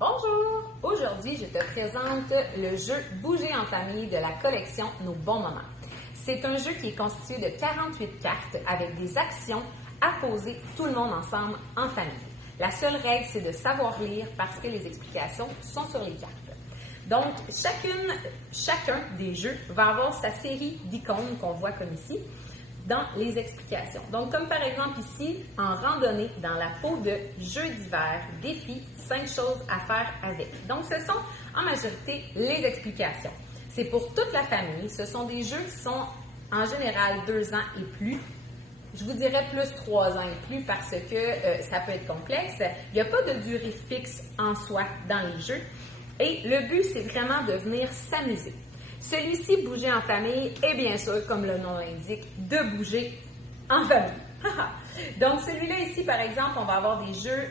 Bonjour! Aujourd'hui, je te présente le jeu Bouger en famille de la collection Nos bons moments. C'est un jeu qui est constitué de 48 cartes avec des actions à poser tout le monde ensemble en famille. La seule règle, c'est de savoir lire parce que les explications sont sur les cartes. Donc, chacun des jeux va avoir sa série d'icônes qu'on voit comme ici dans les explications. Donc, comme par exemple ici, en randonnée dans la peau de jeu d'hiver, défi, 5 choses à faire avec. Donc, ce sont en majorité les explications. C'est pour toute la famille. Ce sont des jeux qui sont en général 2 ans et plus. Je vous dirais plus 3 ans et plus parce que ça peut être complexe. Il n'y a pas de durée fixe en soi dans les jeux. Et le but, c'est vraiment de venir s'amuser. Celui-ci, Bouger en famille, est bien sûr, comme le nom l'indique, de bouger en famille. Donc, celui-là ici, par exemple, on va avoir des jeux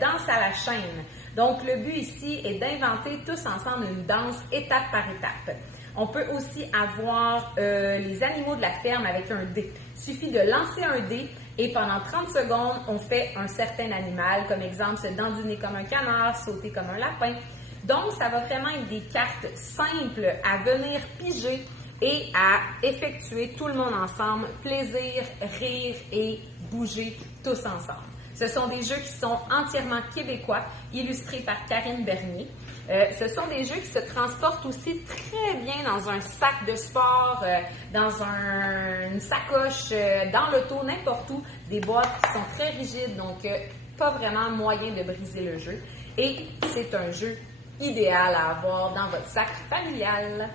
danse à la chaîne. Donc, le but ici est d'inventer tous ensemble une danse étape par étape. On peut aussi avoir les animaux de la ferme avec un dé. Il suffit de lancer un dé et pendant 30 secondes, on fait un certain animal, comme exemple se dandiner comme un canard, sauter comme un lapin. Donc, ça va vraiment être des cartes simples à venir piger et à effectuer tout le monde ensemble, plaisir, rire et bouger tous ensemble. Ce sont des jeux qui sont entièrement québécois, illustrés par Karine Bernier. Ce sont des jeux qui se transportent aussi très bien dans un sac de sport, dans une sacoche, dans l'auto, n'importe où. Des boîtes qui sont très rigides, donc pas vraiment moyen de briser le jeu. Et c'est un jeu idéal à avoir dans votre sac familial.